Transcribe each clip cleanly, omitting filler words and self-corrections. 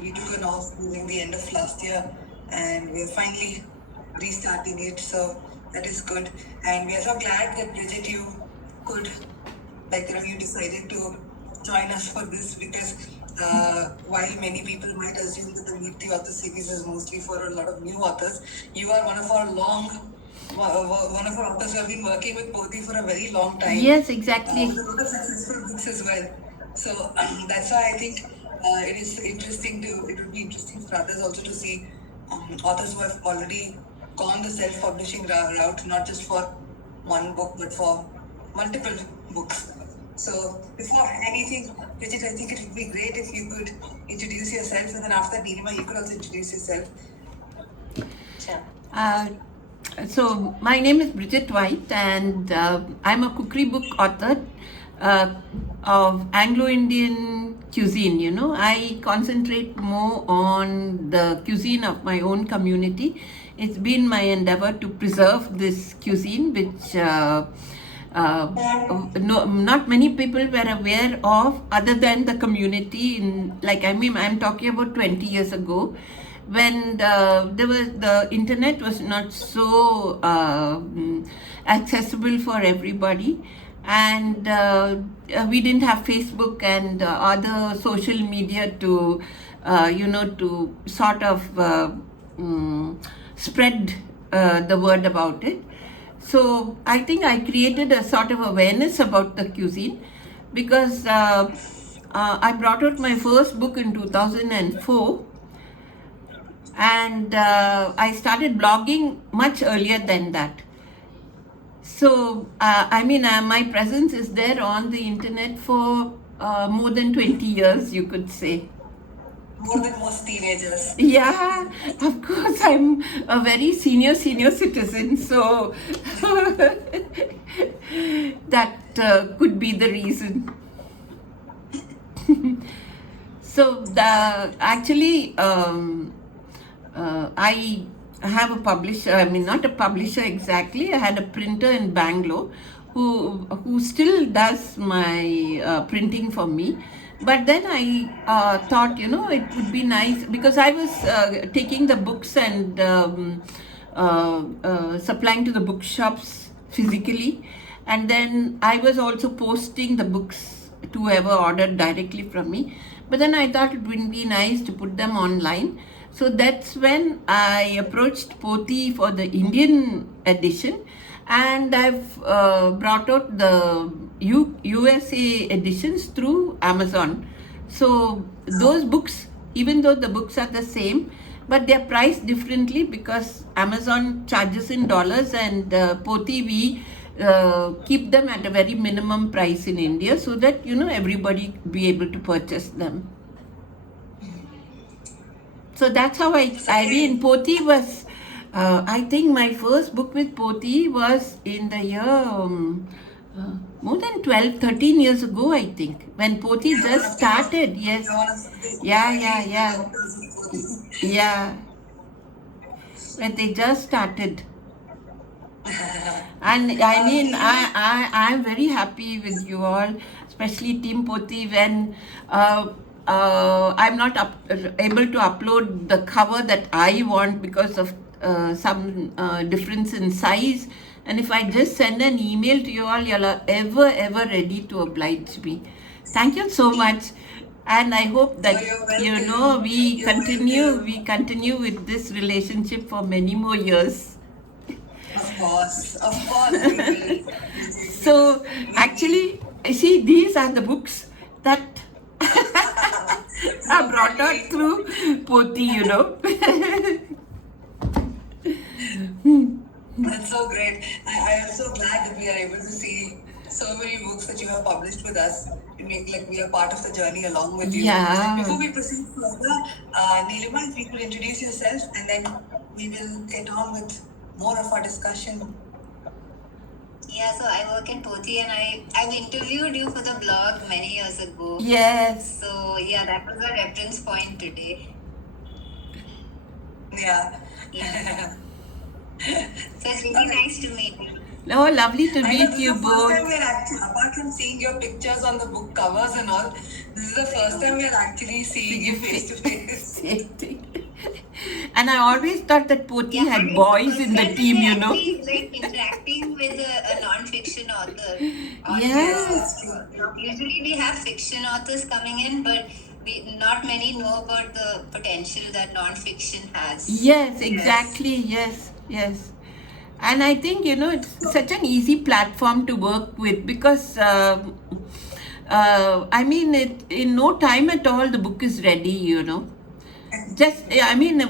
we took an off during the end of last year, and we're finally restarting it. So that is good, and we are so glad that Bridget, you could, you decided to join us for this because while many people might assume that the Meet the Author series is mostly for a lot of new authors, you are one of our authors who have been working with Poti for a very long time. Yes, exactly. With a lot of successful books as well. So that's why I think it would be interesting for others also to see authors who have already gone the self-publishing route, not just for one book, but for multiple books. So before anything, Bridget, I think it would be great if you could introduce yourself, and then after Nilima, you could also introduce yourself. Sure. So my name is Bridget White, and I'm a cookery book author of Anglo-Indian cuisine. I concentrate more on the cuisine of my own community. It's been my endeavor to preserve this cuisine, which not many people were aware of other than the community. I'm talking about 20 years ago, when the internet was not so accessible for everybody, and we didn't have Facebook and other social media to to sort of spread the word about it. So I think I created a sort of awareness about the cuisine because I brought out my first book in 2004, and I started blogging much earlier than that. So my presence is there on the internet for more than 20 years, you could say. More than most teenagers. Yeah, of course, I'm a very senior citizen, so that could be the reason. So I have a publisher, not a publisher exactly. I had a printer in Bangalore who still does my printing for me. But then I thought, it would be nice because I was taking the books and supplying to the bookshops physically. And then I was also posting the books to whoever ordered directly from me. But then I thought it would be nice to put them online. So that's when I approached Poti for the Indian edition, and I've brought out the USA editions through Amazon. So those books, even though the books are the same, but they're priced differently because Amazon charges in dollars, and Poti we keep them at a very minimum price in India so that everybody be able to purchase them. So that's how Poti was, I think my first book with Poti was in the year more than 12, 13 years ago, I think, when Poti just started. Yes. Yeah. When they just started. And I'm very happy with you all, especially Team Poti, when I'm not able to upload the cover that I want because of some difference in size. And if I just send an email to you all, you're ever ready to oblige me. Thank you so much. And I hope that, we continue with this relationship for many more years. Of course. So actually, see, these are the books that are brought out through Poti, That's so great. I am so glad that we are able to see so many books that you have published with us. We are part of the journey along with you. Yeah. Before we proceed further, Nilima, if you could introduce yourself, and then we will get on with more of our discussion. Yeah, so I work in Poti, and I've interviewed you for the blog many years ago. Yes. So yeah, that was a reference point today. Yeah. So it's really nice to meet you. Oh, lovely to meet you both. Apart from seeing your pictures on the book covers and all, this is the first time we are actually seeing you face to face. same thing. And I always thought that Poti Yeah, had boys in the that team, is you know. actually like interacting with a non-fiction author. Yes. Usually we have fiction authors coming in, but not many know about the potential that non-fiction has. Yes, exactly. Yes, yes. And I think, you know, it's such an easy platform to work with because, I mean, in no time at all, the book is ready, you know. Just, I mean,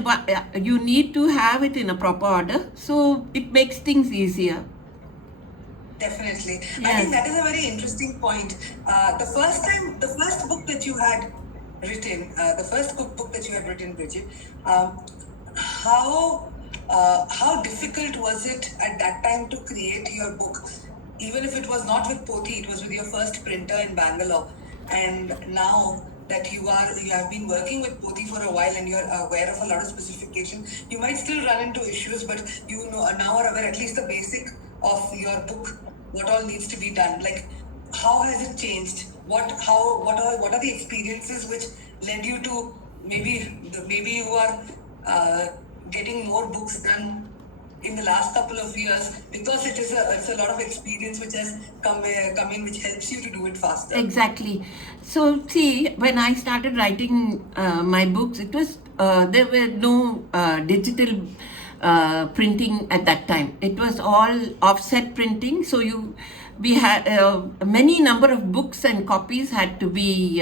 you need to have it in a proper order, so it makes things easier. Definitely. I Yes. think that is a very interesting point. The first book that you had written, the first cookbook that you had written, Bridget, how difficult was it at that time to create your book? Even if it was not with Poti, it was with your first printer in Bangalore. And now that you have been working with Poti for a while and you're aware of a lot of specification, you might still run into issues, but you know now are aware at least the basic of your book, what all needs to be done. Like, how has it changed? What are the experiences which led you to maybe you are getting more books done in the last couple of years because it's a lot of experience which has come in, which helps you to do it faster. Exactly. So, see, when I started writing my books, it was there were no digital printing at that time. It was all offset printing. So we had many number of books and copies had to be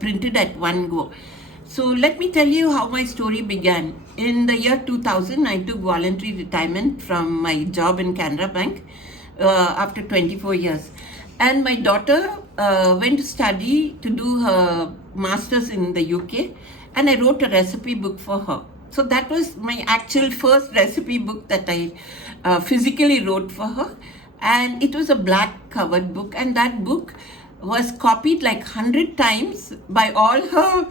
printed at one go. So let me tell you how my story began. In the year 2000, I took voluntary retirement from my job in Canara Bank after 24 years. And my daughter went to study to do her master's in the UK, and I wrote a recipe book for her. So that was my actual first recipe book that I physically wrote for her. And it was a black covered book, and that book was copied like 100 times by all her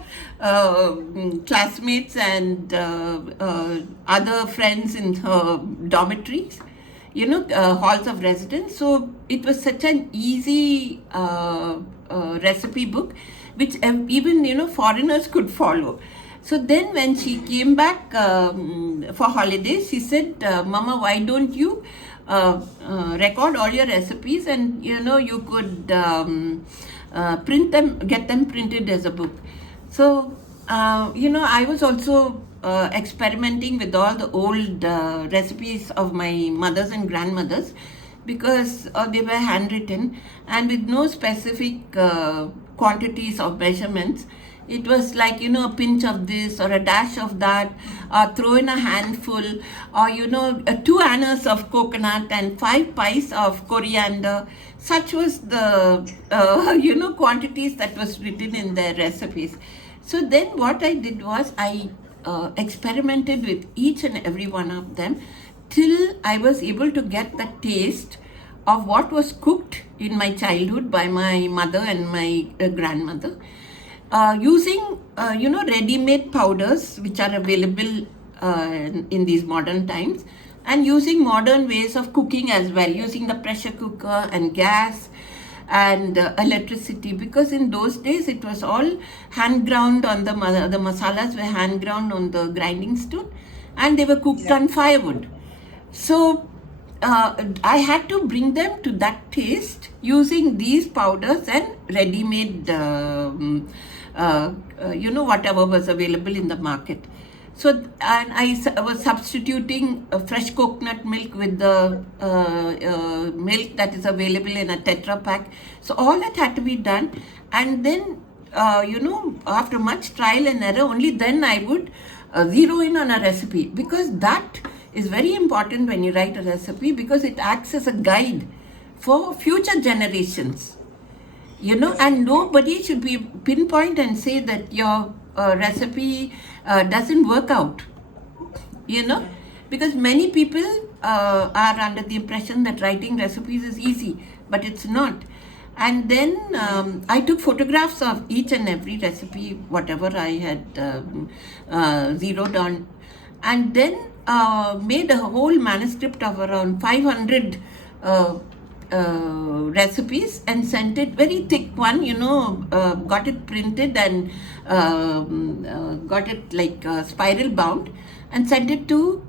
classmates and other friends in her dormitories, you know, halls of residence. So it was such an easy recipe book, which even, you know, foreigners could follow. So then when she came back for holidays, she said, Mama, why don't you record all your recipes, and you know you could print them, get them printed as a book. So you know, I was also experimenting with all the old recipes of my mothers and grandmothers because they were handwritten and with no specific quantities of measurements. It was like, you know, a pinch of this or a dash of that, or throw in a handful, or, you know, 2 annas of coconut and 5 pies of coriander. Such was the, you know, quantities that was written in their recipes. So then what I did was I experimented with each and every one of them till I was able to get the taste of what was cooked in my childhood by my mother and my grandmother. Using you know, ready-made powders which are available in these modern times, and using modern ways of cooking as well, using the pressure cooker and gas and electricity, because in those days it was all hand ground on the masalas were hand ground on the grinding stone, and they were cooked on firewood. So I had to bring them to that taste using these powders and ready-made you know, whatever was available in the market. So, and I was substituting fresh coconut milk with the milk that is available in a Tetra Pak. So all that had to be done, and then you know, after much trial and error, only then I would zero in on a recipe, because that is very important when you write a recipe, because it acts as a guide for future generations. You know, and nobody should be pinpoint and say that your recipe doesn't work out, you know, because many people are under the impression that writing recipes is easy, but it's not. And then I took photographs of each and every recipe, whatever I had zeroed on, and then made a whole manuscript of around 500 recipes and sent it, very thick one, got it printed and got it like spiral bound, and sent it to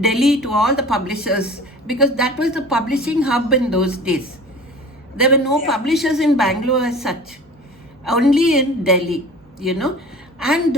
Delhi to all the publishers, because that was the publishing hub in those days. There were no publishers in Bangalore as such, only in Delhi, And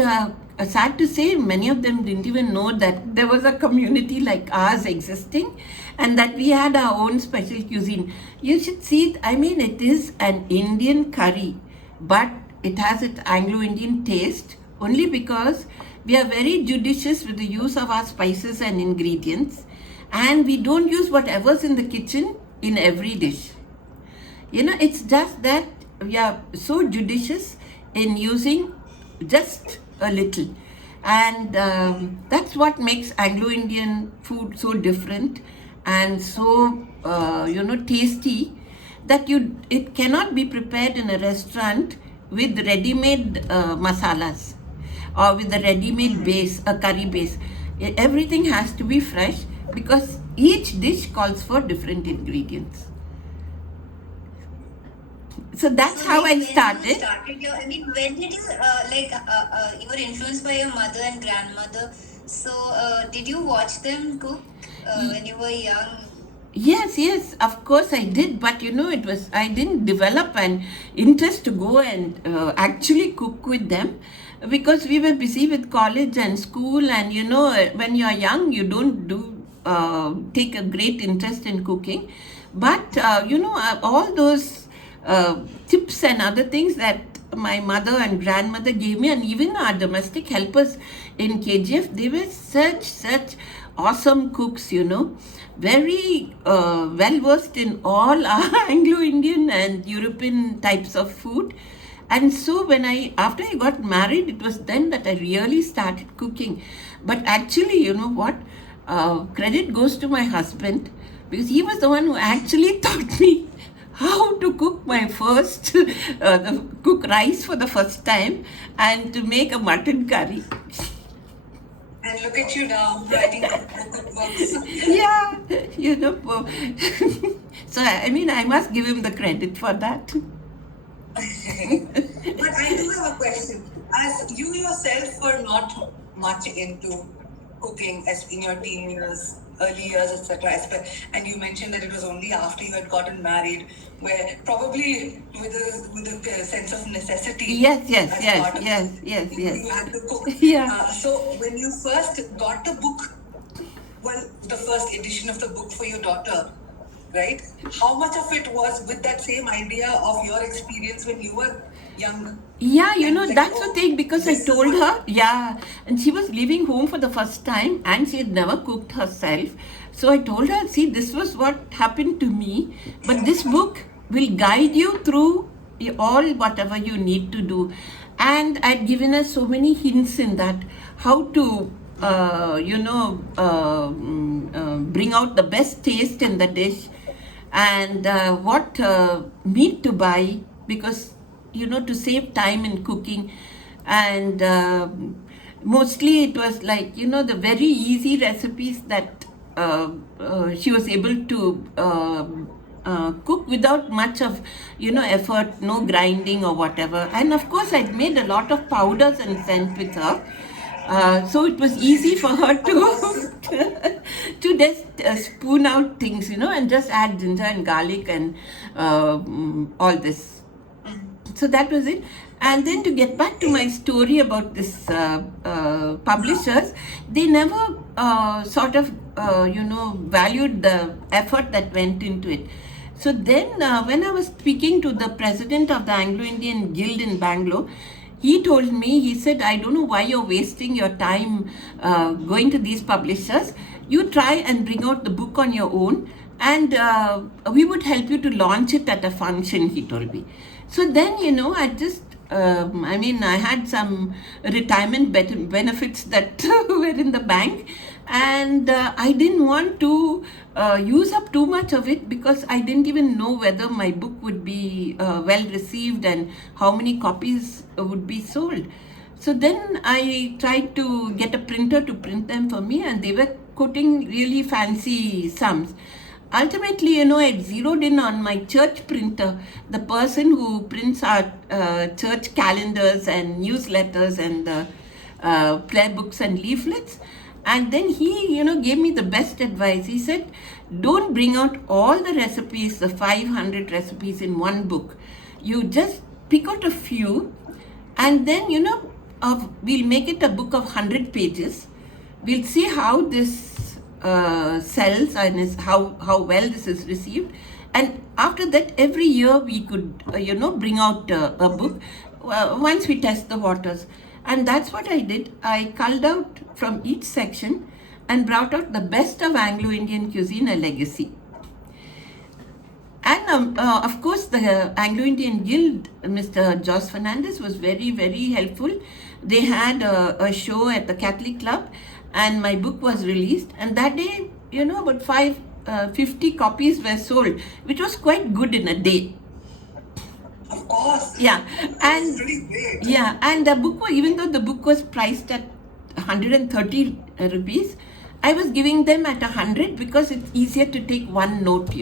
sad to say, many of them didn't even know that there was a community like ours existing and that we had our own special cuisine. You should see it. I mean, it is an Indian curry, but it has its Anglo-Indian taste only because we are very judicious with the use of our spices and ingredients, and we don't use whatever's in the kitchen in every dish. It's just that we are so judicious in using just a little, and that's what makes Anglo-Indian food so different and so tasty, that it cannot be prepared in a restaurant with ready-made masalas or with a ready-made base, a curry base. Everything has to be fresh because each dish calls for different ingredients. So that's how I started. When did you you were influenced by your mother and grandmother? So did you watch them cook when you were young? Yes, of course I did. But I didn't develop an interest to go and actually cook with them, because we were busy with college and school, and when you're young, you don't take a great interest in cooking. But all those tips and other things that my mother and grandmother gave me, and even our domestic helpers in KGF, they were such awesome cooks, very well versed in all our Anglo-Indian and European types of food. And so after I got married, it was then that I really started cooking. But actually, you know what? Credit goes to my husband, because he was the one who actually taught me how to cook my first, cook rice for the first time, and to make a mutton curry. And look at you now, writing cookbooks. Yeah, so I must give him the credit for that. But I do have a question. As you yourself were not much into cooking as in your teen years, early years, etc., and you mentioned that it was only after you had gotten married, where probably with a sense of necessity. Yes. You had to cook. Yeah. So when you first got the book, the first edition of the book for your daughter, right? How much of it was with that same idea of your experience when you were young? Yeah, that's the thing, because I told her, and she was leaving home for the first time and she had never cooked herself. So I told her, see, this was what happened to me, but this book will guide you through all whatever you need to do. And I'd given her so many hints in that, how to bring out the best taste in the dish, and what meat to buy, because to save time in cooking. And mostly it was like the very easy recipes that she was able to cook without much of effort, no grinding or whatever. And of course I'd made a lot of powders and sent with her, so it was easy for her to to just spoon out things, and just add ginger and garlic and all this. So that was it. And then to get back to my story about this publishers, they never valued the effort that went into it. So then when I was speaking to the president of the Anglo-Indian Guild in Bangalore, he told me, he said, I don't know why you're wasting your time going to these publishers. You try and bring out the book on your own, and we would help you to launch it at a function, he told me. So then, I just, I had some retirement benefits that were in the bank, and I didn't want to use up too much of it, because I didn't even know whether my book would be well received and how many copies would be sold. So then I tried to get a printer to print them for me, and they were quoting really fancy sums. ultimately, I zeroed in on my church printer, the person who prints our church calendars and newsletters and prayer books and leaflets. And then he, gave me the best advice. He said, don't bring out all the recipes, the 500 recipes in one book. You just pick out a few, and then, we'll make it a book of 100 pages. We'll see how this sells and how well this is received. And after that, every year we could, bring out a book once we test the waters. And that's what I did. I culled out from each section and brought out the best of Anglo-Indian cuisine, a legacy. And of course, the Anglo-Indian Guild, Mr. Jos Fernandez, was very, very helpful. They had a show at the Catholic Club, and my book was released. And that day, about 50 copies were sold, which was quite good in a day. Of course. Yeah, and pretty great. yeah, and the book, even though the book was priced at 130 rupees, I was giving them at 100 because it's easier to take one note,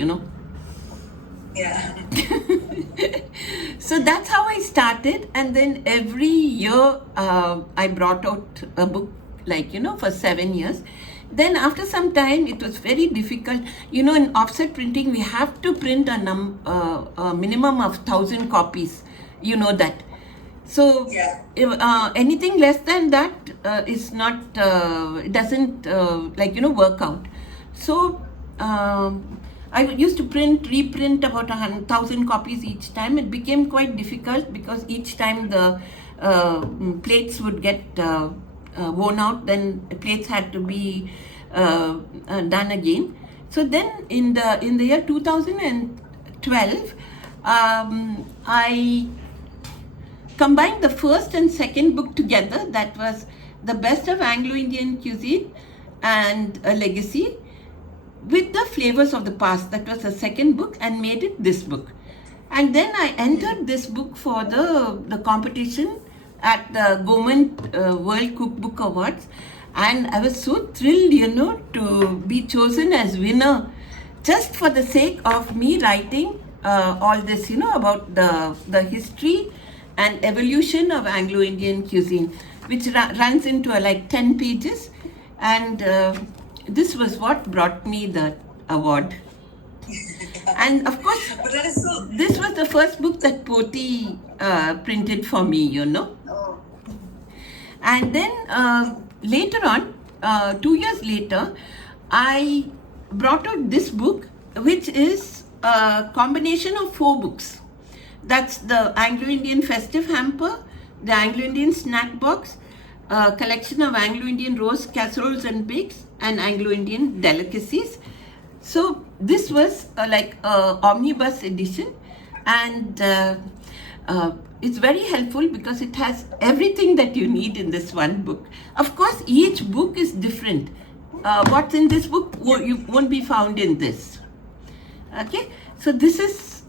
Yeah. So that's how I started, and then every year I brought out a book, for 7 years. Then after some time, it was very difficult. In offset printing, we have to print a minimum of 1,000 copies. You know that. So Yeah. if, anything less than that is not, it doesn't work out. So I used to reprint about 1,000 copies each time. It became quite difficult because each time the plates would get worn out, then plates had to be done again. So then in the year 2012, I combined the first and second book together. That was the best of Anglo-Indian cuisine and a legacy, with the flavors of the past. That was the second book, and made it this book. And then I entered this book for the competition at the Government World Cookbook Awards, and I was so thrilled, to be chosen as winner, just for the sake of me writing all this, about the history and evolution of Anglo-Indian cuisine, which runs into 10 pages, and this was what brought me the award. And of course, But that is so. this was the first book that Poti printed for me, Oh. And then later on, 2 years later, I brought out this book, which is a combination of 4 books. That's the Anglo-Indian Festive Hamper, the Anglo-Indian Snack Box, a collection of Anglo-Indian roast casseroles and bakes, and Anglo-Indian delicacies. So this was like a omnibus edition, and it's very helpful because it has everything that you need in this one book. Of course, each book is different. What's in this book you won't be found in this. Okay, so this is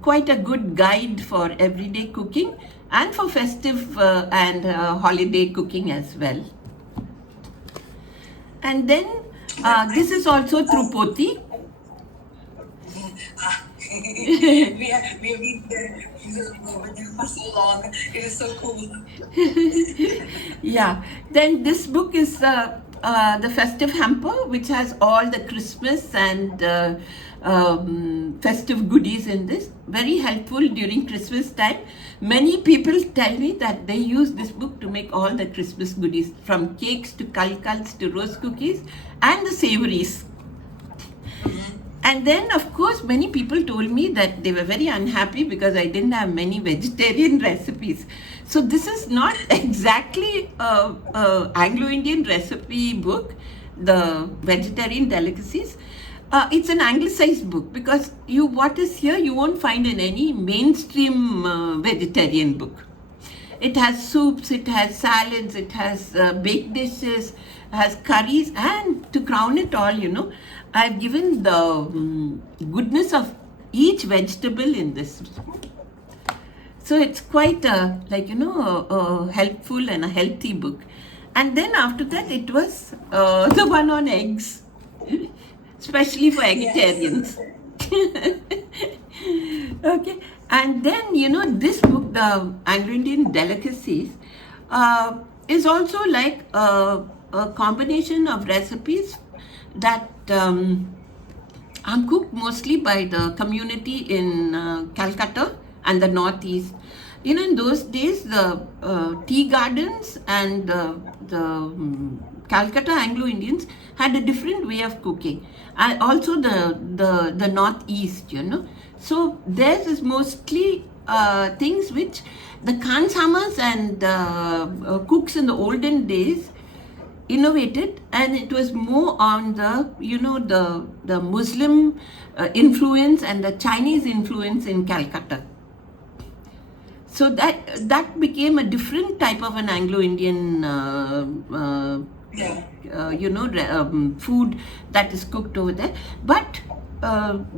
quite a good guide for everyday cooking and for festive and holiday cooking as well. And then this is also through Poti. we have been there with you for so long. It is so cool. Yeah. Then this book is the Festive Hamper, which has all the Christmas and festive goodies in this. Very helpful during Christmas time. Many people tell me that they use this book to make all the Christmas goodies, from cakes to kalkals to roast cookies and the savories. And then, of course, many people told me that they were very unhappy because I didn't have many vegetarian recipes. So this is not exactly a Anglo-Indian recipe book, the vegetarian delicacies. It's an anglicized book because what is here you won't find in any mainstream vegetarian book. It has soups, it has salads, it has baked dishes, has curries, and to crown it all, I've given the goodness of each vegetable in this. So it's quite a helpful and a healthy book. And then after that, it was the one on eggs. especially for Yes. vegetarians. Okay, and then this book, the Anglo-Indian Delicacies, is also like a combination of recipes that are cooked mostly by the community in Calcutta and the Northeast. In those days, the tea gardens and the Calcutta Anglo-Indians had a different way of cooking. And also the Northeast, So theirs is mostly things which the Khansamas and cooks in the olden days innovated, and it was more on the Muslim influence and the Chinese influence in Calcutta. So that became a different type of an Anglo-Indian food that is cooked over there. But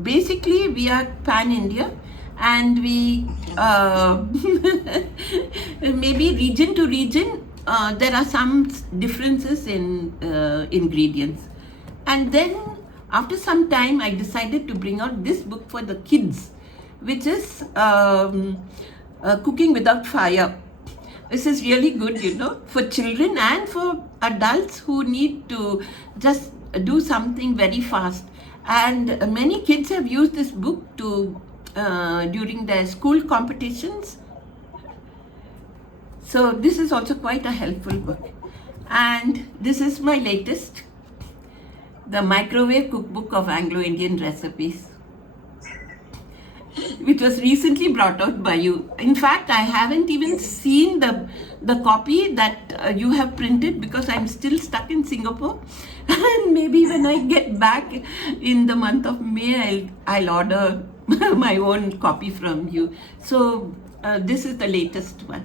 basically we are pan-India, and we maybe region to region there are some differences in ingredients. And then after some time I decided to bring out this book for the kids, which is Cooking Without Fire. This is really good, for children and for adults who need to just do something very fast. And many kids have used this book to during their school competitions. So this is also quite a helpful book. And this is my latest, the Microwave Cookbook of Anglo-Indian Recipes, which was recently brought out by you. In fact, I haven't even seen the copy that you have printed because I'm still stuck in Singapore. And maybe when I get back in the month of May, I'll order my own copy from you. So this is the latest one.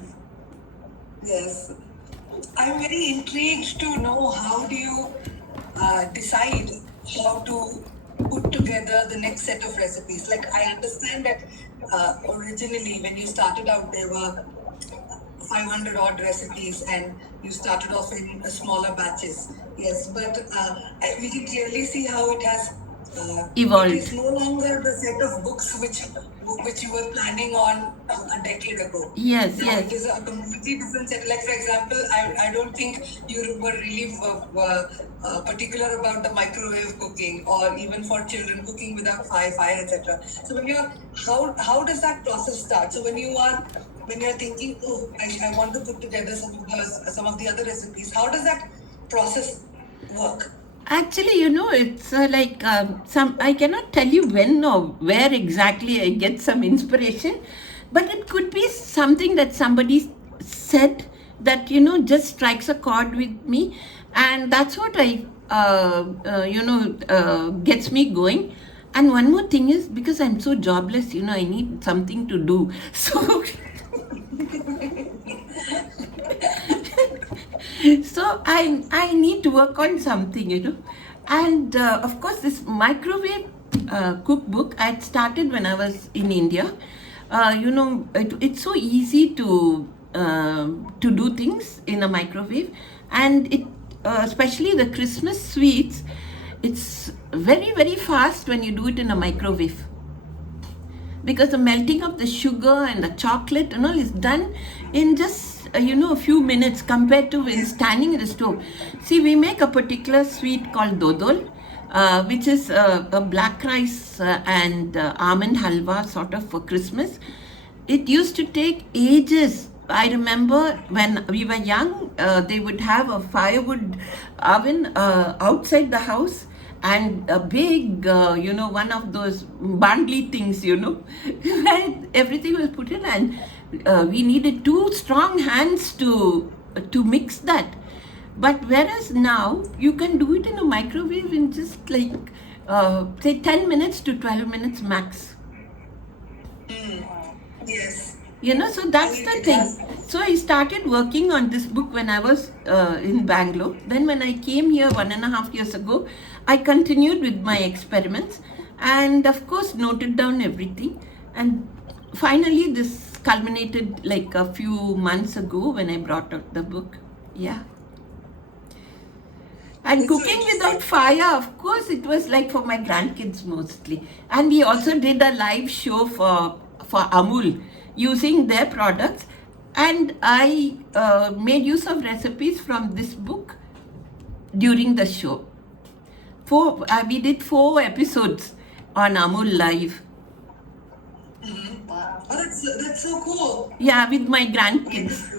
Yes. I'm very intrigued to know how do you decide how to put together the next set of recipes. Like, I understand that originally when you started out there were 500 odd recipes and you started off in smaller batches. Yes, but we can clearly see how it has Evolved. It is no longer the set of books which you were planning on a decade ago. Yes, Now yes. it is a completely different set. Like, for example, I don't think you were really particular about the microwave cooking, or even for children cooking without fire, etc. So when you're, how does that process start? So when you're thinking, oh, I want to put together some of the other recipes, how does that process work? Actually, it's like I cannot tell you when or where exactly I get some inspiration, but it could be something that somebody said that, just strikes a chord with me, and that's what gets me going. And one more thing is, because I'm so jobless, I need something to do. So so I need to work on something, and of course this microwave cookbook I had started when I was in India. It's so easy to do things in a microwave, and it especially the Christmas sweets, it's very, very fast when you do it in a microwave, because the melting of the sugar and the chocolate and all is done in just a few minutes compared to when standing at the stove. See, we make a particular sweet called dodol, which is a black rice and almond halwa sort of for Christmas. It used to take ages. I remember when we were young, they would have a firewood oven outside the house, and a big, one of those bandli things, where everything was put in, and we needed two strong hands to mix that. But whereas now, you can do it in a microwave in just like, say 10 minutes to 12 minutes max. Yes. So that's the thing. So I started working on this book when I was in Bangalore. Then when I came here 1.5 years ago, I continued with my experiments and of course noted down everything. And finally this culminated like a few months ago when I brought out the book. Yeah. And It's so cooking interesting. without fire, of course, it was like for my grandkids mostly. And we also did a live show for Amul using their products. And I made use of recipes from this book during the show. We did 4 episodes on Amul Live. Wow. Oh, that's so cool. Yeah, with my I mean, grandkids.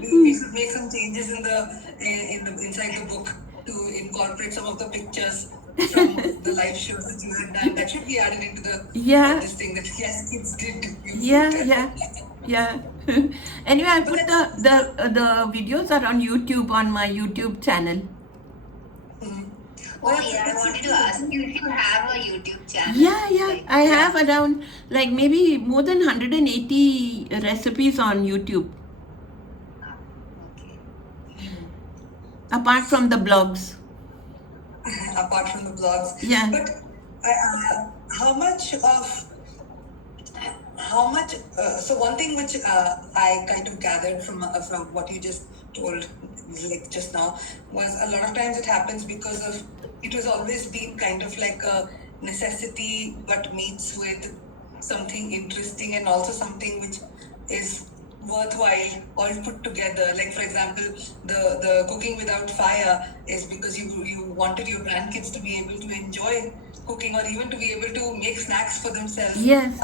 we should make some changes in the inside the book to incorporate some of the pictures from the live shows that you had done. That should be added into the Yeah, this thing that yes, kids did use yeah, it. yeah, yeah. Anyway, I But put that's the videos are on YouTube on my YouTube channel. Oh yeah, I wanted to ask you if you have a YouTube channel. Yeah, Like, I have around like maybe more than 180 recipes on YouTube, okay. apart from the blogs. apart from the blogs. Yeah. But how much of so one thing which I kind of gathered from what you just told like just now was a lot of times it happens because of it was always been kind of like a necessity but meets with something interesting and also something which is worthwhile all put together. Like for example, the cooking without fire is because you wanted your grandkids to be able to enjoy cooking or even to be able to make snacks for themselves. Yes.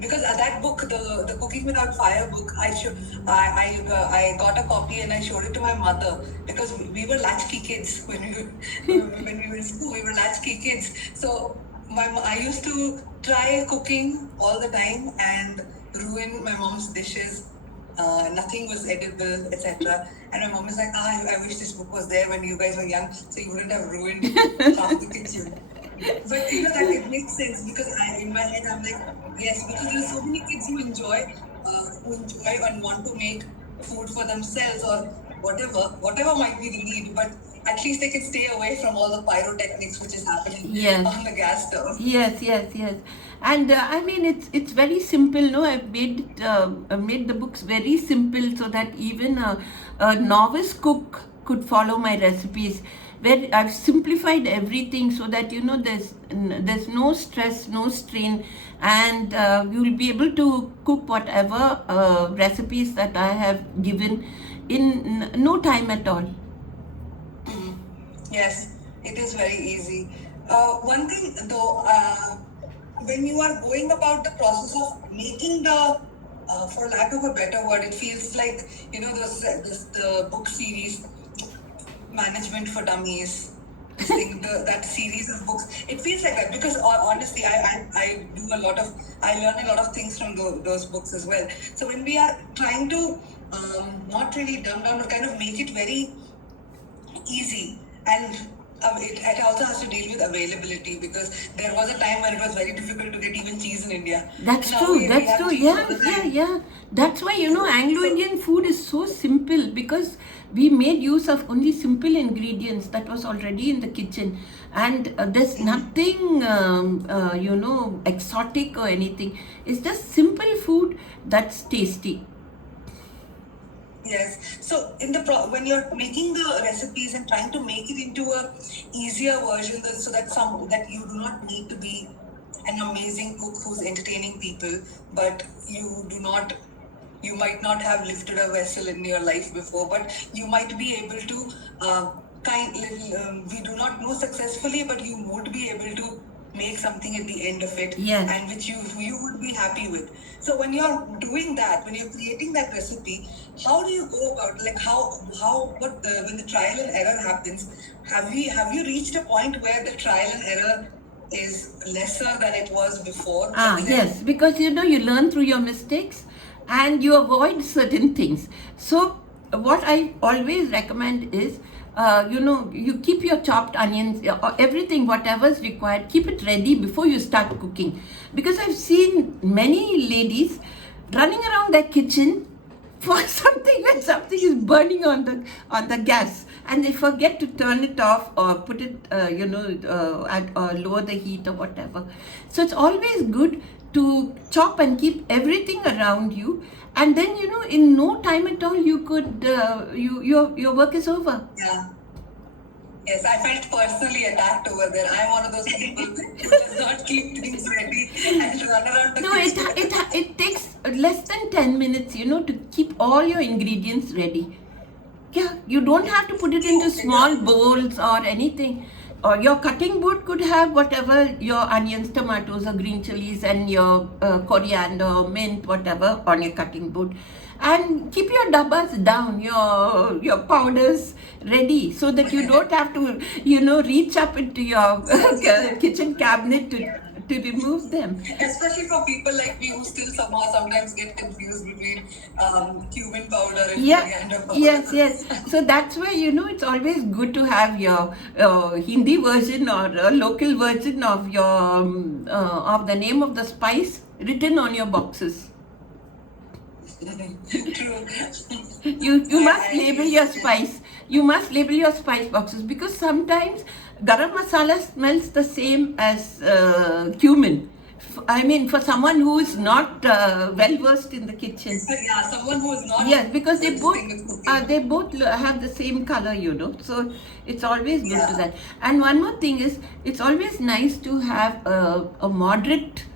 Because that book, the Cooking Without Fire book, I got a copy and I showed it to my mother because we were latchkey kids when we were in school. We were latchkey kids, so I used to try cooking all the time and ruin my mom's dishes. Nothing was edible, etc. And my mom is like, I wish this book was there when you guys were young, so you wouldn't have ruined half the kitchen. But you know that it makes sense because in my head I'm like, yes, because there's so many kids who enjoy and want to make food for themselves or whatever might be the need, but at least they can stay away from all the pyrotechnics which is happening Yes. on the gas stove. Yes. And I mean, it's very simple. No, I've made the books very simple so that even a novice cook could follow my recipes. Where I've simplified everything so that there's no stress, no strain, and you'll be able to cook whatever recipes that I have given in no time at all. Yes, it is very easy. One thing though, when you are going about the process of making for lack of a better word, it feels like the book series, Management for Dummies. That series of books, it feels like that because honestly, I learn a lot of things from those books as well. So when we are trying to not really dumb down, but kind of make it very easy and it also has to deal with availability because there was a time when it was very difficult to get even cheese in India. That's Now true. we That's have true. cheese all the time. Yeah. That's why Anglo-Indian food is so simple because we made use of only simple ingredients that was already in the kitchen, and there's nothing exotic or anything. It's just simple food that's tasty. Yes. So when you're making the recipes and trying to make it into a easier version, so that you do not need to be an amazing cook who's entertaining people, but you might not have lifted a vessel in your life before, but you might be able to we do not know successfully, but you would be able to make something at the end of it, Yes. and which you would be happy with. So when you're doing that, when you're creating that recipe, how do you go about when the trial and error happens? Have you reached a point where the trial and error is lesser than it was before? Yes, because you learn through your mistakes and you avoid certain things. So what I always recommend is you keep your chopped onions, everything, whatever's required, keep it ready before you start cooking. Because I've seen many ladies running around their kitchen for something when something is burning on the gas, and they forget to turn it off or put it, lower the heat or whatever. So it's always good to chop and keep everything around you, and then in no time at all you could your work is over. Yeah. Yes, I felt personally attacked over there. I'm one of those people who does not keep things ready and run around the No, kitchen. it takes less than 10 minutes, to keep all your ingredients ready. Yeah, you don't have to put it into small bowls or anything. Or your cutting board could have whatever, your onions, tomatoes, or green chilies, and your coriander, mint, whatever on your cutting board. And keep your dabbas down, your powders ready, so that you don't have to, reach up into your kitchen cabinet to remove them. Especially for people like me who still somehow sometimes get confused between cumin powder and Yeah, coriander powder. yes. So that's why, it's always good to have your Hindi version or a local version of your of the name of the spice written on your boxes. True. You must label your spice. You must label your spice boxes, because sometimes garam masala smells the same as cumin. I mean, for someone who is not well versed in the kitchen. Yeah, someone who is not. Yes, because they both cooking. have the same color, So it's always good to Yeah. that. And one more thing is, it's always nice to have a moderate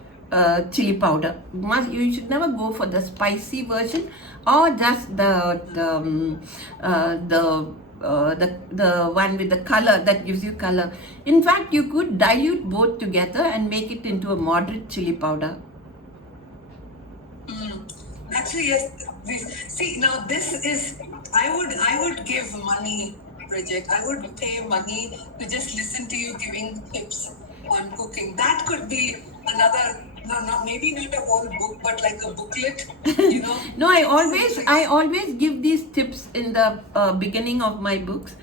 chili powder. You should never go for the spicy version, or just the one with the color that gives you color. In fact, you could dilute both together and make it into a moderate chili powder. Actually, yes. See, now this is. I would give money, Bridget. I would pay money to just listen to you giving tips on cooking. That could be another. No, not maybe not a whole book, but like a booklet. No, I always give these tips in the beginning of my books,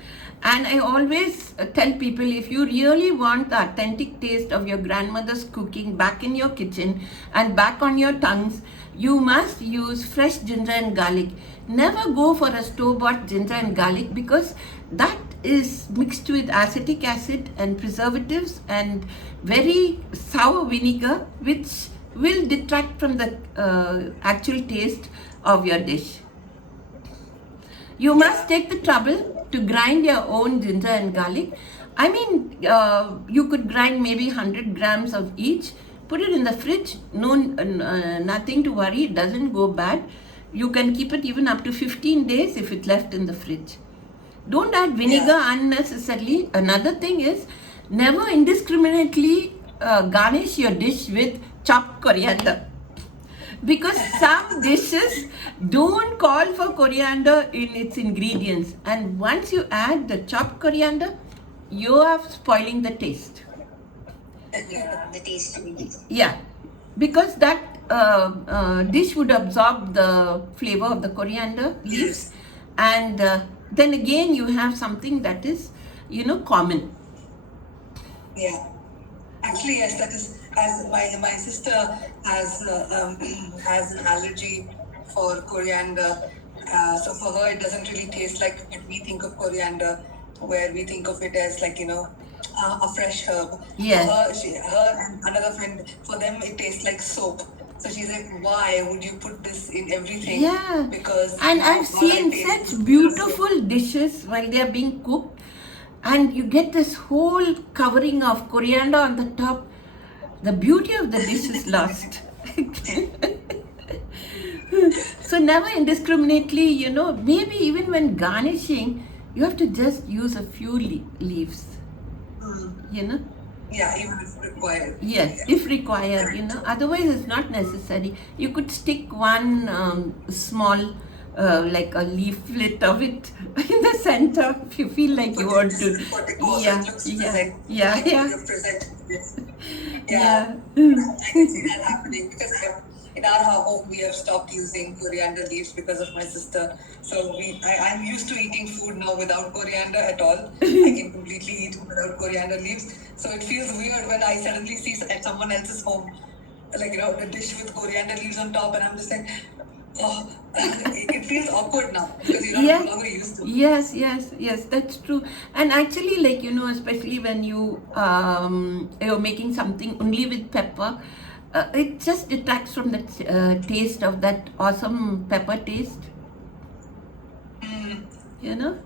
and I always tell people, if you really want the authentic taste of your grandmother's cooking back in your kitchen and back on your tongues, you must use fresh ginger and garlic. Never go for a store-bought ginger and garlic, because that is mixed with acetic acid and preservatives and very sour vinegar, which will detract from the actual taste of your dish. You must take the trouble to grind your own ginger and garlic. I mean, you could grind maybe 100 grams of each, put it in the fridge, nothing to worry, it doesn't go bad. You can keep it even up to 15 days if it's left in the fridge. Don't add vinegar unnecessarily. Another thing is, never indiscriminately garnish your dish with chopped coriander, because some dishes don't call for coriander in its ingredients, and once you add the chopped coriander, you are spoiling the taste. Yeah, the taste. Yeah, because that dish would absorb the flavor of the coriander leaves, and then again you have something that is, common. Yeah. Actually, yes, that is, as my sister has has an allergy for coriander. So for her, it doesn't really taste like what we think of coriander, where we think of it as like, a fresh herb. Yes. Her and another friend, for them, it tastes like soap. So she's like, why would you put this in everything? Yeah. Because And I've all I seen taste such is beautiful dishes while they are being cooked, and you get this whole covering of coriander on the top. The beauty of the dish is lost. So never indiscriminately, maybe even when garnishing, you have to just use a few leaves, Yeah, even if required. Yes, if required, otherwise it's not necessary. You could stick one small, like a leaflet of it in the center if you feel like you want to. Yeah. Yeah. I can see that happening because in our home we have stopped using coriander leaves because of my sister. So I'm used to eating food now without coriander at all. I can completely eat without coriander leaves. So it feels weird when I suddenly see at someone else's home, like, a dish with coriander leaves on top, and I'm just like, oh, it feels awkward now because you're no longer used to it. Yes, that's true. And actually, like, especially when you're making something only with pepper, It just detracts from the taste of that awesome pepper taste, you know.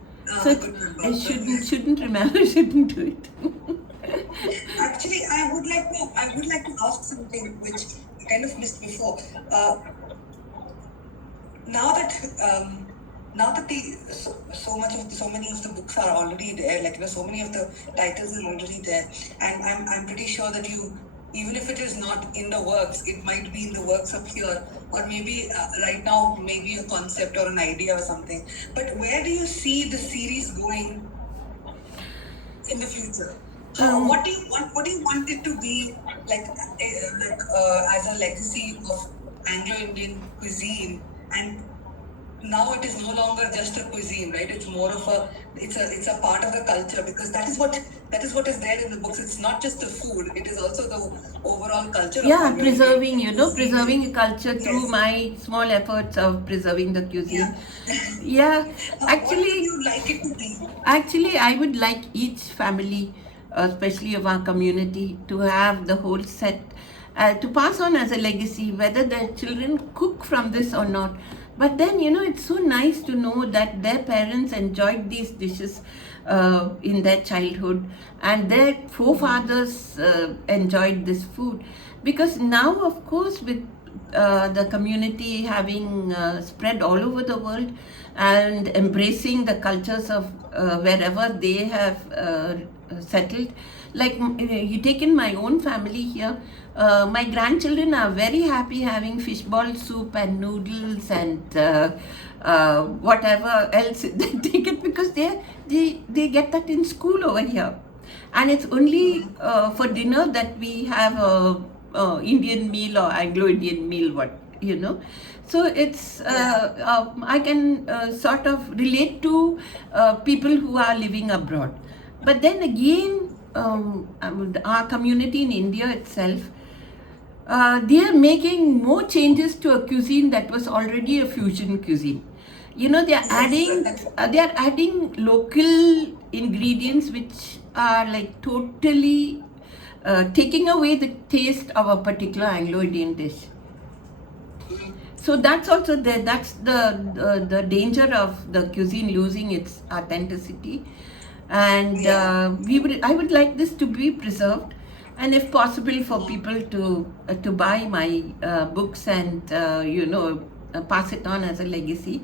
So I could remember. it shouldn't remember, shouldn't do it. Actually, I would like to ask something which I kind of missed before. Now that so many of the books are already there, like so many of the titles are already there, and I'm pretty sure that you, even if it is not in the works, it might be in the works of here, or maybe right now, maybe a concept or an idea or something. But where do you see the series going in the future? What do you want? What do you want it to be like as a legacy of Anglo-Indian cuisine? And now it is no longer just a cuisine, right? It's more of it's a part of the culture, because that is what is there in the books. It's not just the food; it is also the overall culture. Yeah, of preserving, preserving a culture through Yes. my small efforts of preserving the cuisine. Yeah. Yeah, What would you like it to be? actually, I would like each family, especially of our community, to have the whole set to pass on as a legacy, whether their children cook from this or not. But then, it's so nice to know that their parents enjoyed these dishes in their childhood, and their forefathers enjoyed this food. Because now, of course, with the community having spread all over the world and embracing the cultures of wherever they have settled. Like you take in my own family here, my grandchildren are very happy having fishball soup and noodles and whatever else they take it, because they get that in school over here, and it's only for dinner that we have a Indian meal or Anglo-Indian meal, so it's I can sort of relate to people who are living abroad. But then again, our community in India itself, they are making more changes to a cuisine that was already a fusion cuisine. They are adding local ingredients which are like totally taking away the taste of a particular Anglo-Indian dish. So that's also there. That's the danger of the cuisine losing its authenticity, and I would like this to be preserved, and if possible for people to buy my books and pass it on as a legacy.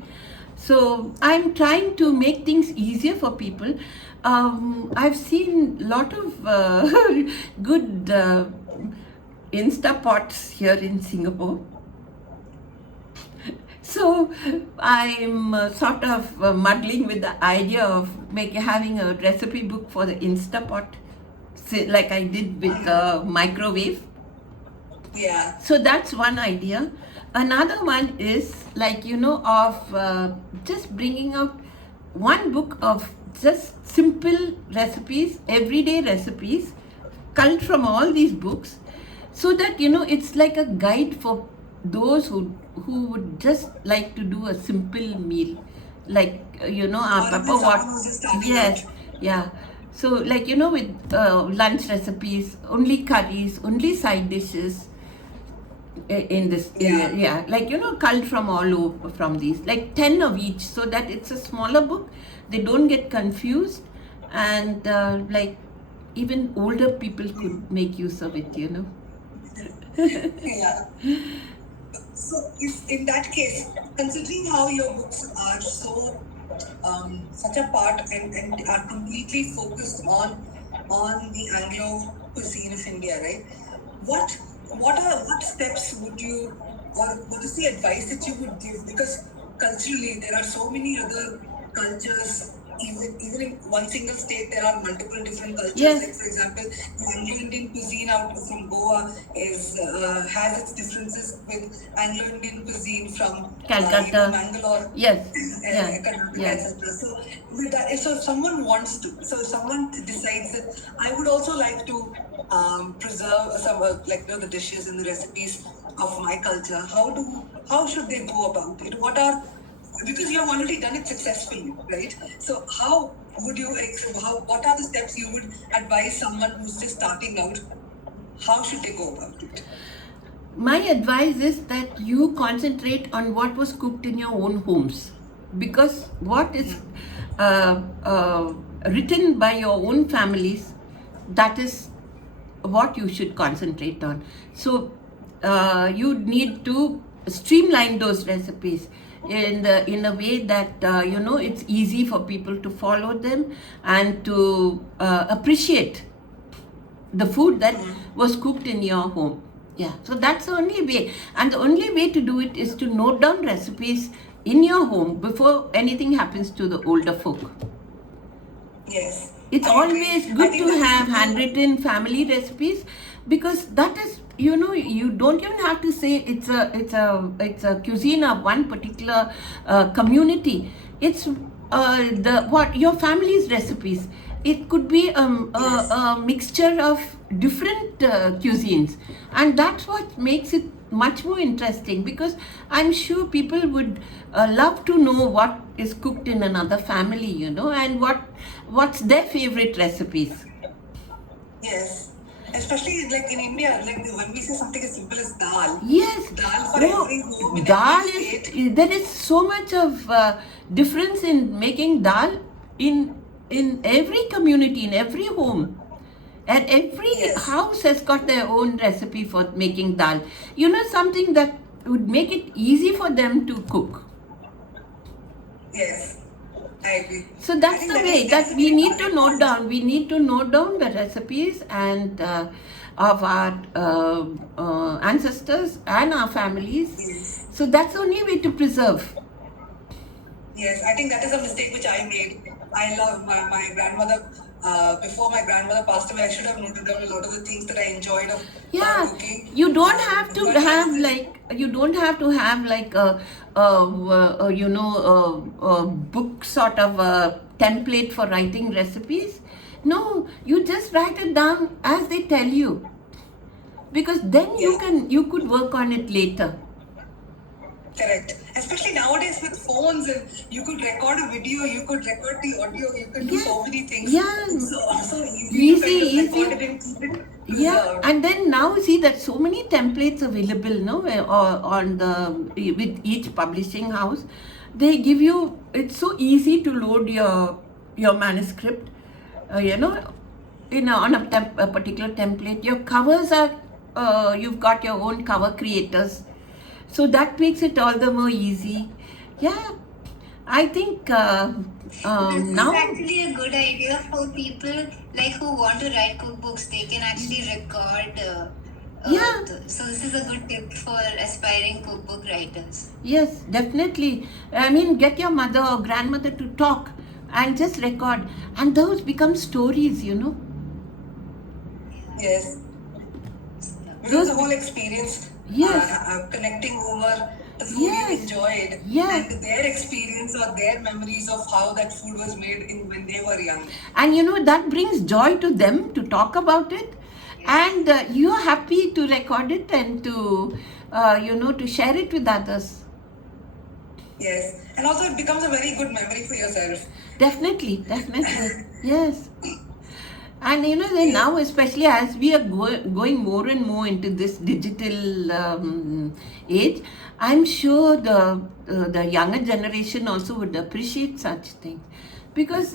So I'm trying to make things easier for people. I've seen a lot of good Instapots here in Singapore. So I'm sort of muddling with the idea of having a recipe book for the Instapot, like I did with the microwave. Yeah. So that's one idea. Another one is of just bringing out one book of just simple recipes, everyday recipes, culled from all these books, so that it's like a guide for those who would just like to do a simple meal, like our pepper water. Yes, yeah. So with lunch recipes, only curries, only side dishes in this. Yeah. Culled from all over, from these, like 10 of each, so that it's a smaller book. They don't get confused, and even older people could make use of it. Yeah. So, if in that case, considering how your books are so such a part and are completely focused on the Anglo cuisine of India, right? What steps would you, or what is the advice that you would give? Because culturally, there are so many other cultures. Even in one single state, there are multiple different cultures. Yes. Like, for example, the Anglo-Indian cuisine out from Goa has its differences with Anglo-Indian cuisine from Calcutta. Mangalore. Yes. Karnataka, Yeah. etc. So, with that, so if someone wants to, so if someone decides that I would also like to preserve some the dishes and the recipes of my culture, how should they go about it? Because you have already done it successfully, right? So how would you, what are the steps you would advise someone who's just starting out? How should they go about it? My advice is that you concentrate on what was cooked in your own homes, because what is written by your own families, that is what you should concentrate on. So you need to streamline those recipes in a way that it's easy for people to follow them and to appreciate the food that was cooked in your home. Yeah, so that's the only way. And the only way to do it is to note down recipes in your home before anything happens to the older folk. Yes. It's I agree. always I good think to that's have something- handwritten family recipes, because that is, you don't even have to say it's a cuisine of one particular community. It's your family's recipes. It could be Yes. a mixture of different cuisines, and that's what makes it much more interesting, because I'm sure people would love to know what is cooked in another family, and what's their favorite recipes. Yes. Especially like in India, like when we say something as simple as dal. Yes. Dal for No, every home in dal every is, state. there is so much of difference in making dal in every community, in every home. And every Yes. house has got their own recipe for making dal. Something that would make it easy for them to cook. Yes. I agree. So I that's think the that way is that we a need to great note point. down. We need to note down the recipes and of our ancestors and our families. Yes. So that's the only way to preserve. Yes, I think that is a mistake which I made. I love my grandmother. Before my grandmother passed away, I should have noted down a lot of the things that I enjoyed of her Yeah, cooking. you don't have to But yes, have like a book sort of a template for writing recipes. No, you just write it down as they tell you, because then yeah. you could work on it later. Correct. Especially nowadays with phones, and you could record a video, you could record the audio, you could do so many things. Yeah, It's so easy to kind of record it and keep it Yeah, preserved. and then now see that so many templates available, no, on with each publishing house. They give you, it's so easy to load your manuscript, on a particular template. Your covers are, you've got your own cover creators, so that makes it all the more easy. Yeah, I think This is now. actually a good idea for people like who want to write cookbooks. They can actually record. Yeah. So this is a good tip for aspiring cookbook writers. Yes, definitely. I mean, get your mother or grandmother to talk and just record, and those become stories. Yes. Because Those, the whole experience, yes, connecting over the food yes, you enjoyed, yes. and their experience or their memories of how that food was made when they were young. And that brings joy to them to talk about it, and you're happy to record it and to share it with others. Yes. And also it becomes a very good memory for yourself. Definitely, yes. And then now, especially as we are going more and more into this digital age, I'm sure the younger generation also would appreciate such things, because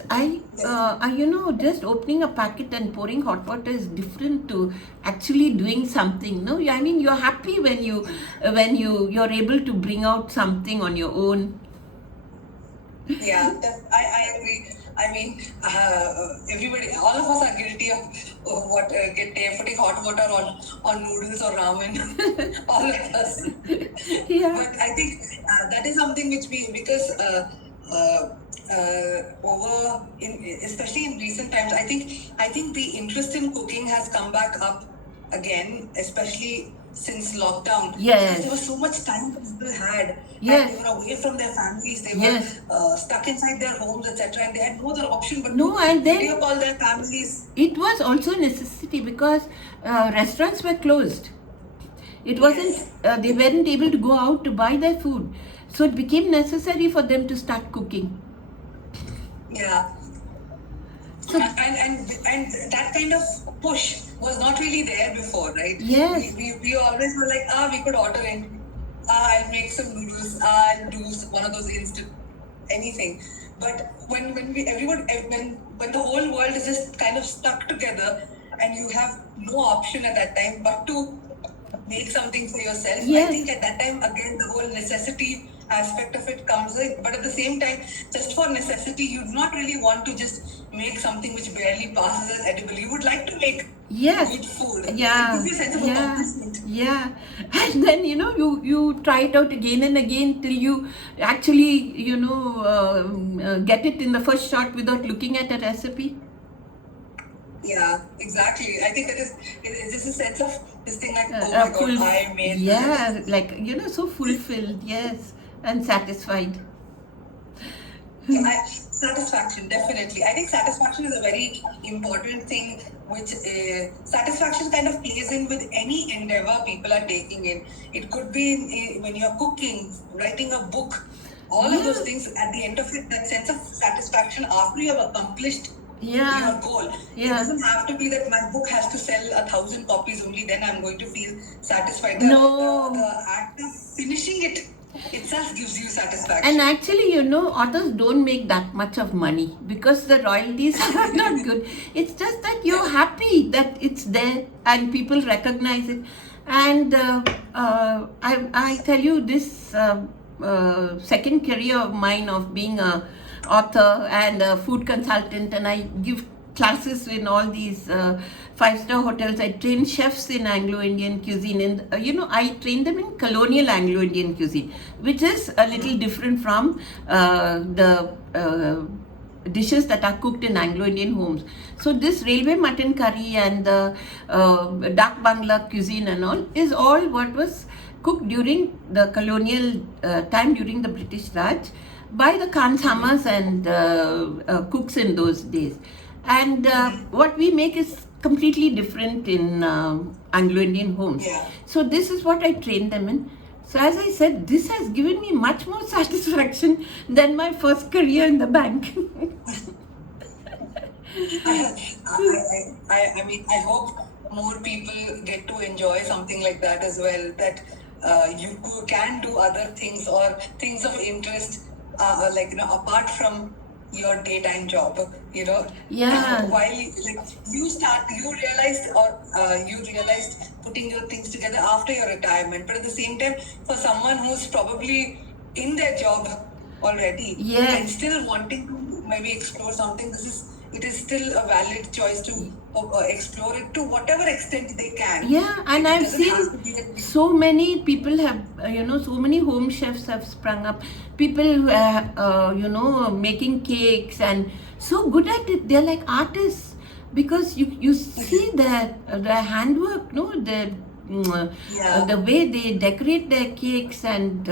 just opening a packet and pouring hot water is different to actually doing something. No, I mean, you're happy when you're able to bring out something on your own. Yeah, I agree. I mean, everybody, all of us are guilty of putting hot water on noodles or ramen. All of us. Yeah. But I think that is something which because especially in recent times, I think the interest in cooking has come back up again, especially since lockdown. Yes. Because there was so much time that people had. Yes. And they were away from their families. They Yes. were stuck inside their homes, etc. And they had no other option but No, to and then video call their families. it was also a necessity, because restaurants were closed. It wasn't, they weren't able to go out to buy their food. So it became necessary for them to start cooking. Yeah. So and that kind of push was not really there before, right? yes, We always were like, we could order in. I'll make some noodles. I'll do one of those instant anything. But when we everyone when the whole world is just kind of stuck together and you have no option at that time but to make something for yourself. I yes. think at that time again the whole necessity aspect of it comes in. But at the same time, just for necessity, you do not really want to just make something which barely passes as edible. You would like to make Yes. good food. It Yeah. gives you a sense of Yeah. accomplishment. Yeah. And then you try it out again and again till you actually get it in the first shot without looking at a recipe. Yeah, exactly. I think it's just a sense of this thing like, oh A my full, god, I made yeah, this. like so fulfilled, yes, and satisfied. Satisfaction, definitely. I think satisfaction is a very important thing, which satisfaction kind of plays in with any endeavor people are taking in. It could be when you're cooking, writing a book, all of those Yeah. things. At the end of it, that sense of satisfaction after you have accomplished Yeah. your goal. It Yeah. doesn't have to be that my book has to sell 1,000 copies only, then I'm going to feel satisfied. No. The act of finishing it itself gives you satisfaction. And actually, authors don't make that much of money because the royalties are not good. It's just that you're happy that it's there and people recognize it. And I tell you, this second career of mine of being a author and a food consultant, and I give classes in all these five-star hotels. I train chefs in Anglo-Indian cuisine, and I train them in colonial Anglo-Indian cuisine, which is a little different from the dishes that are cooked in Anglo-Indian homes. So this railway mutton curry and the Dak Bangla cuisine and all is all what was cooked during the colonial time, during the British Raj, by the Khansamas and cooks in those days. And what we make is completely different in Anglo-Indian homes. Yeah. So this is what I train them in. So as I said, this has given me much more satisfaction than my first career in the bank. I mean, I hope more people get to enjoy something like that as well. That you can do other things or things of interest, apart from your daytime job. Yeah. While you realized putting your things together after your retirement. But at the same time, for someone who's probably in their job already Yes. and still wanting to maybe explore something, it is still a valid choice to explore it to whatever extent they can. Yeah, and It I've doesn't have to be seen that- so many people have, so many home chefs have sprung up. People who are, making cakes and so good at it. They're like artists because you see their handwork, no, the way they decorate their cakes and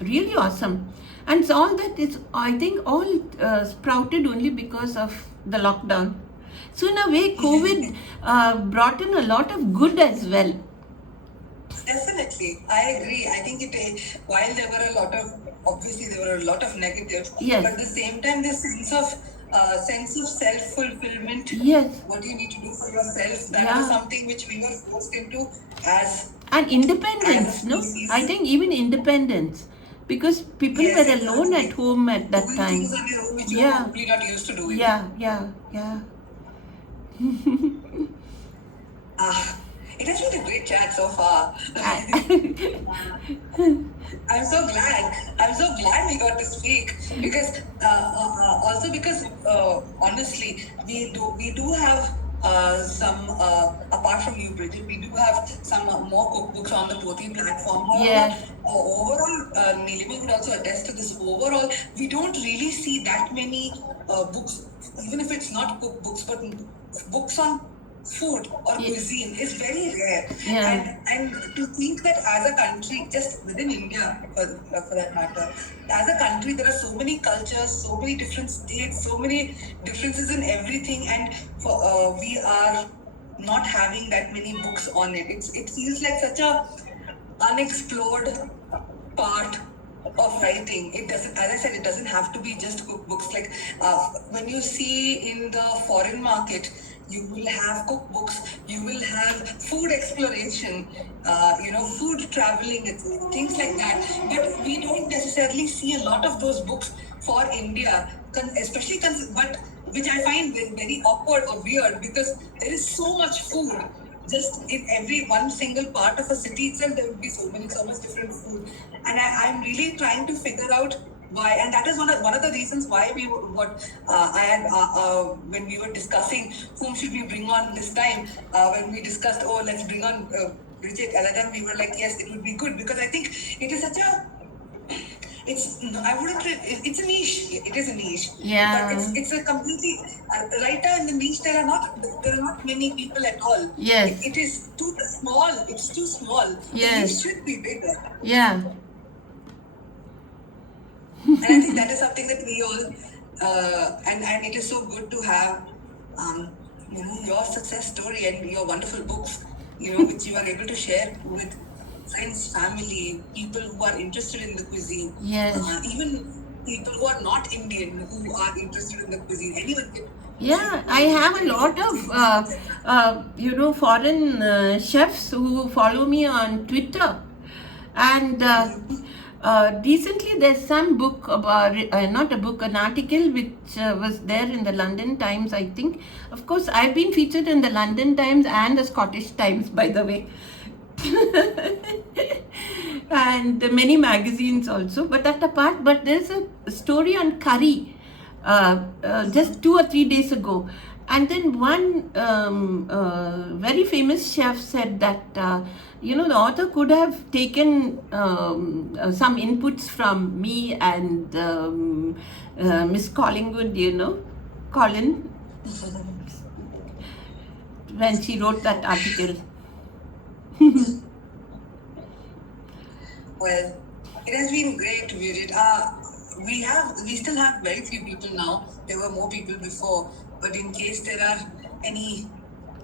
really awesome. And so all that is, I think, all sprouted only because of the lockdown. So in a way, COVID brought in a lot of good as well. Definitely, I agree. I think while there were a lot of negatives, Yes. but at the same time, this sense of self-fulfillment, Yes. what you need to do for yourself, that Yeah. was something which we were forced into as And independence, As a no? species. I think even independence. Because people Yes, were alone exactly. at home at that doing time. things on your own which you Yeah. are probably not used to doing. Yeah. It has been a great chat so far. I'm so glad we got to speak because honestly we do have some apart from you, Bridget, we do have some more cookbooks on the Poti platform. However, Yes. overall, Nilima would also attest to this. Overall, we don't really see that many books, even if it's not cookbooks, but books on food or Ye- cuisine is very rare. Yeah. And to think that as a country, just within India for that matter, as a country there are so many cultures, so many different states, so many differences in everything, and we are not having that many books on it. It feels like such a unexplored part of writing. It doesn't, as I said, it doesn't have to be just cookbooks. Like when you see in the foreign market, you will have cookbooks, you will have food exploration, food traveling, things like that. But we don't necessarily see a lot of those books for India, especially, but which I find very awkward or weird, because there is so much food. Just in every one single part of a city itself, there would be so much different food, and I'm really trying to figure out why. And that is one of the reasons why we were what I had when we were discussing whom should we bring on this time. When we discussed, oh, let's bring on Bridget, and then we were like, yes, it would be good, because I think it is such a I wouldn't. It's a niche. It is a niche. Yeah. But it's a completely writer in the niche. There are not many people at all. Yes. It is too small. It's too small. Yes. The niche should be bigger. Yeah. And I think that is something that we all and it is so good to have your success story and your wonderful books, which you are able to share with friends, family, people who are interested in the cuisine. Yes. Even people who are not Indian who are interested in the cuisine. Anyone can. Yeah, I have a lot of foreign chefs who follow me on Twitter, and recently there's some book about not a book, an article which was there in the London Times, I think. Of course, I've been featured in the London Times and the Scottish Times, by the way. And many magazines also, but that apart, but there's a story on curry just 2 or 3 days ago, and then one very famous chef said that the author could have taken some inputs from me and Miss Collingwood, Colin, when she wrote that article. Well, it has been great, Bridget. We still have very few people now. There were more people before, but in case there are any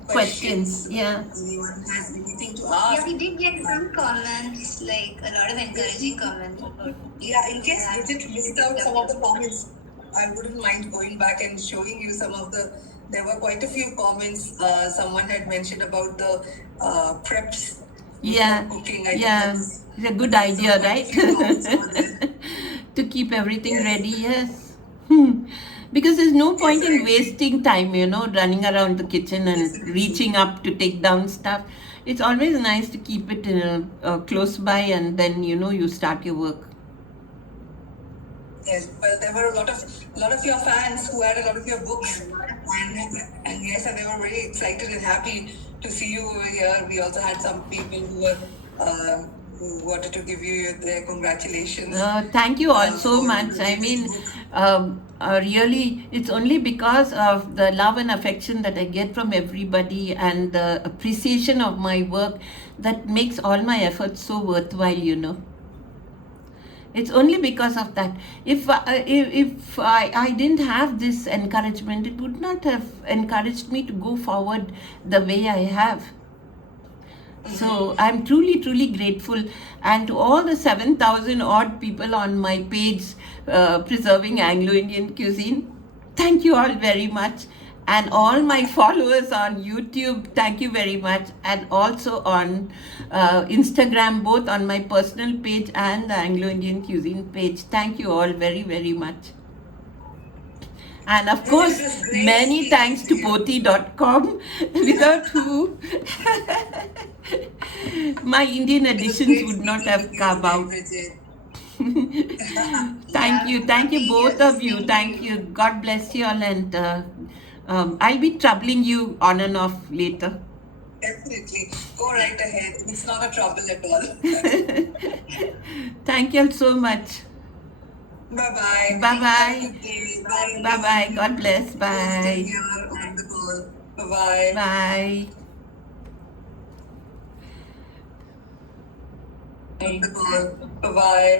questions, Yeah. anyone has anything to ask. Yeah, we did get some comments, like a lot of encouraging comments. Yeah, in case Bridget missed out some of the comments, I wouldn't mind going back and showing you some of the. There were quite a few comments. Someone had mentioned about the preps. Yeah, Cooking. it's a good idea, right? To keep everything Yes. ready, yes. Because there's no point in wasting time, running around the kitchen and reaching up to take down stuff. It's always nice to keep it close by, and then you start your work. Yes, well, there were a lot of your fans who had a lot of your books, and yes, and they were very excited and happy to see you over here. We also had some people who were who wanted to give you their congratulations. Thank you all so much. I mean, really, it's only because of the love and affection that I get from everybody and the appreciation of my work that makes all my efforts so worthwhile. It's only because of that. If I didn't have this encouragement, it would not have encouraged me to go forward the way I have. So I'm truly, truly grateful. And to all the 7,000 odd people on my page, Preserving Anglo-Indian Cuisine, thank you all very much. And all my followers on YouTube, thank you very much. And also on Instagram, both on my personal page and the Anglo-Indian Cuisine page. Thank you all very, very much. And of course, many thanks to Poti.com, without who my Indian editions would not have come out. Thank you both of you. Thank you. God bless you all, and I'll be troubling you on and off later. Definitely. Go right ahead. It's not a trouble at all. Thank you all so much. Bye-bye. Bye-bye. Bye. Bye-bye. God bless. Bye. Stay here on the call. Bye-bye. Bye. On the call. Bye-bye.